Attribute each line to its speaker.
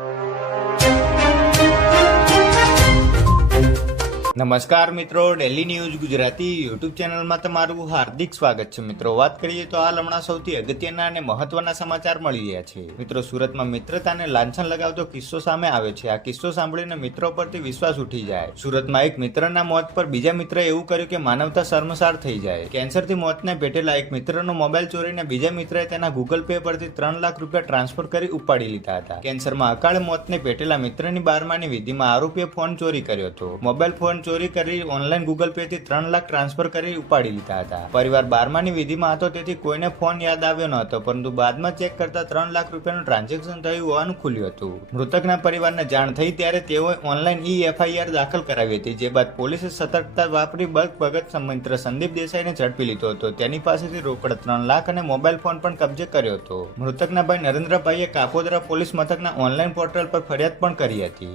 Speaker 1: you. નમસ્કાર મિત્રો, daily news Gujarati YouTube ચેનલમાં તમારું હાર્દિક સ્વાગત છે. મિત્રો, વાત કરીએ તો હાલ હમણાં સૌથી અગત્યના અને મહત્વના સમાચાર મળી રહ્યા છે. મિત્રો, સુરતમાં મિત્રતાને લાંછન લગાવતો કિસ્સો સામે આવે છે. આ કિસ્સો સાંભળીને મિત્રો પરથી વિશ્વાસ ઉઠી જાય. સુરતમાં એક મિત્રના મોત પર બીજા મિત્રએ એવું કર્યું કે માનવતા શર્મસાર થઈ જાય. કેન્સરથી મોતને ભેટેલા એક મિત્રનો મોબાઈલ ચોરીને બીજા મિત્રએ તેના ગૂગલ પે પરથી ત્રણ લાખ રૂપિયા ટ્રાન્સફર કરી ઉપાડી લીધા હતા. કેન્સરમાં અકાળે મોતને ભેટેલા મિત્રની બારમાની વિધિમાં આરોપીએ ફોન ચોરી કર્યો હતો. મોબાઈલ ફોન ચોરી કરી ઓનલાઈન ગૂગલ પે થી ત્રણ લાખ ટ્રાન્સફર કરી ઉપાડી લીધા હતા. પરિવાર બારમાની વિધિમાં હતો, તેથી કોઈને ફોન યાદ આવ્યો ન હતો, પરંતુ બાદમાં ચેક કરતા ત્રણ લાખ રૂપિયાનું ટ્રાન્ઝેક્શન થયું હોવાનું ખુલ્યું હતું. મૃતકના પરિવારને જાણ થઈ ત્યારે તેઓએ ઓનલાઈન ઈ એફઆઈઆર દાખલ કરાવી હતી, જે બાદ પોલીસે સતર્કતા વાપરી બગ ભગત મિત્ર સંદીપ દેસાઈને ઝડપી લીધો હતો. તેની પાસેથી રોકડ ત્રણ લાખ અને મોબાઈલ ફોન પણ કબજે કર્યો હતો. મૃતકના ભાઈ નરેન્દ્રભાઈએ કાપોદરા પોલીસ મથકના ઓનલાઈન
Speaker 2: પોર્ટલ પર ફરિયાદ પણ કરી હતી.